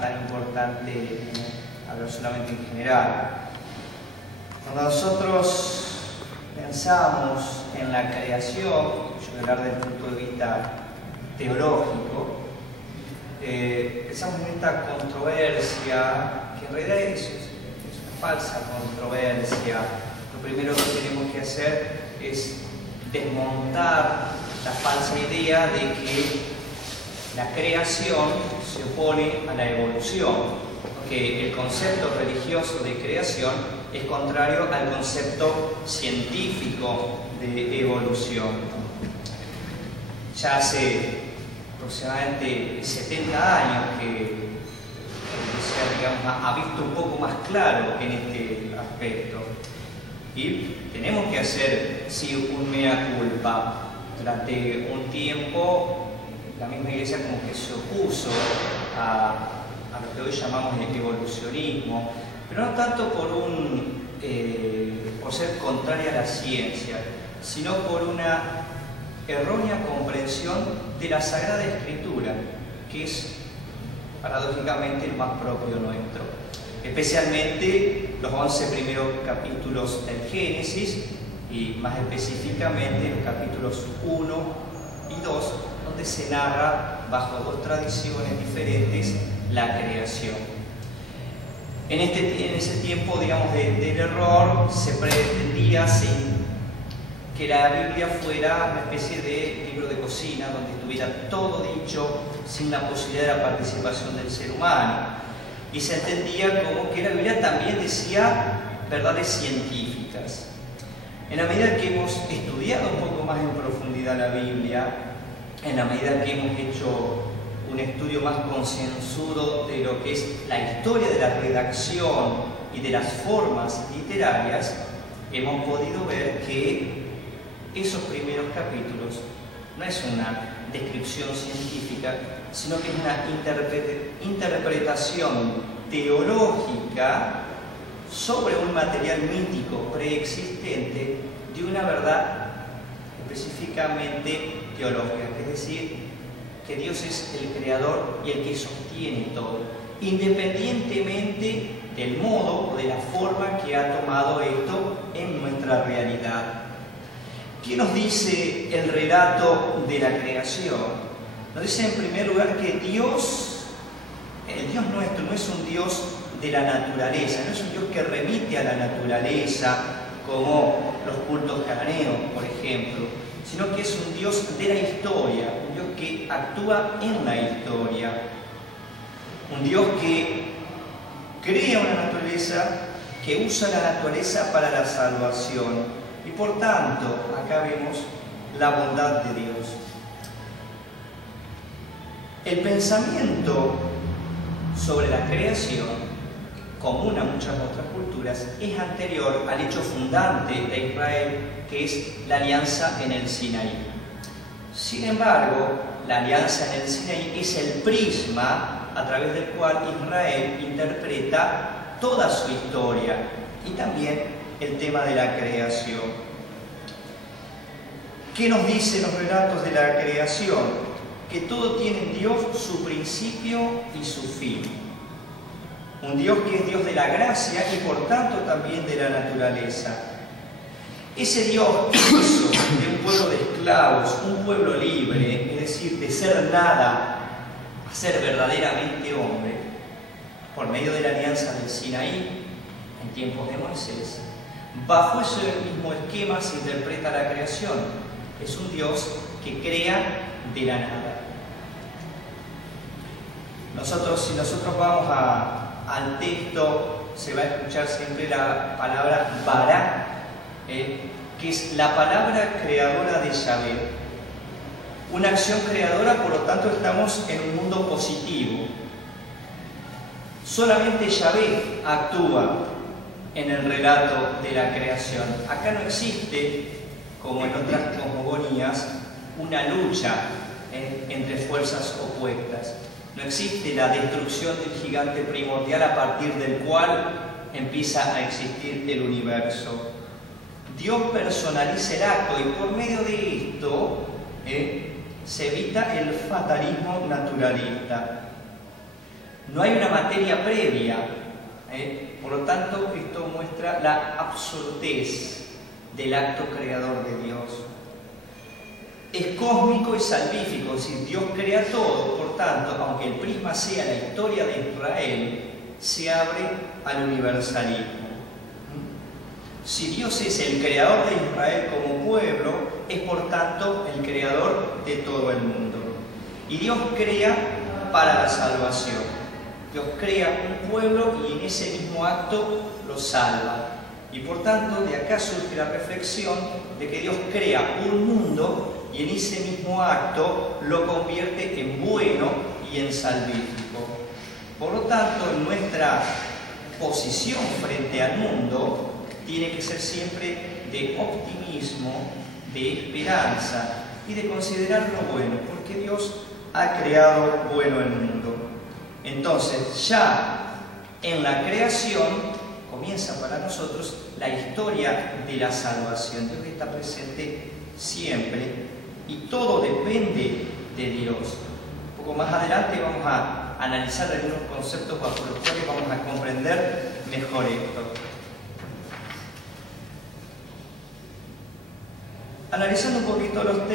tan importante hablar solamente en general. Cuando nosotros pensamos en la creación, yo voy a hablar desde el punto de vista teológico, pensamos en esta controversia, que en realidad es una falsa controversia. Lo primero que tenemos que hacer es desmontar la falsa idea de que la creación se opone a la evolución, que el concepto religioso de creación es contrario al concepto científico de evolución. Ya hace aproximadamente 70 años que la Iglesia, digamos, ha visto un poco más claro en este aspecto. Y tenemos que hacer, sí, un mea culpa. Durante un tiempo, la misma Iglesia como que se opuso a lo que hoy llamamos el evolucionismo, pero no tanto por ser contraria a la ciencia, sino por una errónea comprensión de la Sagrada Escritura, que es paradójicamente el más propio nuestro. Especialmente los 11 primeros capítulos del Génesis y más específicamente los capítulos 1 y 2, donde se narra bajo dos tradiciones diferentes la creación. En ese tiempo, digamos, del error, se pretendía que la Biblia fuera una especie de libro de cocina, donde estuviera todo dicho sin la posibilidad de la participación del ser humano. Y se entendía como que la Biblia también decía verdades científicas. En la medida que hemos estudiado un poco más en profundidad la Biblia, en la medida que hemos hecho un estudio más concienzudo de lo que es la historia de la redacción y de las formas literarias, hemos podido ver que esos primeros capítulos no es una descripción científica, sino que es una interpretación teológica sobre un material mítico preexistente de una verdad específicamente teológica, es decir, que Dios es el creador y el que sostiene todo, independientemente del modo o de la forma que ha tomado esto en nuestra realidad. ¿Qué nos dice el relato de la creación? Nos dice en primer lugar que Dios, el Dios nuestro, no es un Dios de la naturaleza, no es un Dios que remite a la naturaleza como los cultos cananeos, por ejemplo, sino que es un Dios de la historia, un Dios que actúa en la historia, un Dios que crea una naturaleza, que usa la naturaleza para la salvación. Y por tanto, acá vemos la bondad de Dios. El pensamiento sobre la creación, común a muchas otras culturas, es anterior al hecho fundante de Israel, que es la alianza en el Sinaí. Sin embargo, la alianza en el Sinaí es el prisma a través del cual Israel interpreta toda su historia y también el tema de la creación. ¿Qué nos dicen los relatos de la creación? Que todo tiene en Dios su principio y su fin. Un Dios que es Dios de la gracia y por tanto también de la naturaleza. Ese Dios hizo de un pueblo de esclavos, un pueblo libre, es decir, de ser nada a ser verdaderamente hombre, por medio de la alianza del Sinaí, en tiempos de Moisés. Bajo ese mismo esquema se interpreta la creación. Es un Dios que crea de la nada. Si nosotros vamos al texto, se va a escuchar siempre la palabra bara, que es la palabra creadora de Yahvé. Una acción creadora, por lo tanto, estamos en un mundo positivo. Solamente Yahvé actúa en el relato de la creación. Acá no existe, como en otras cosmogonías, una lucha entre fuerzas opuestas. No existe la destrucción del gigante primordial a partir del cual empieza a existir el universo. Dios personaliza el acto y por medio de esto se evita el fatalismo naturalista. No hay una materia previa. Por lo tanto, esto muestra la absolutez del acto creador de Dios. Es cósmico y salvífico, es decir, Dios crea todo. Por tanto, aunque el prisma sea la historia de Israel, se abre al universalismo. Si Dios es el creador de Israel como pueblo, es por tanto el creador de todo el mundo. Y Dios crea para la salvación. Dios crea un pueblo y en ese mismo acto lo salva. Y por tanto, de acá surge la reflexión de que Dios crea un mundo y en ese mismo acto lo convierte en bueno y en salvífico. Por lo tanto, nuestra posición frente al mundo tiene que ser siempre de optimismo, de esperanza y de considerar lo bueno, porque Dios ha creado bueno el mundo. Entonces, ya en la creación comienza para nosotros la historia de la salvación. Dios está presente siempre y todo depende de Dios. Un poco más adelante vamos a analizar algunos conceptos bajo los cuales vamos a comprender mejor esto. Analizando un poquito los textos.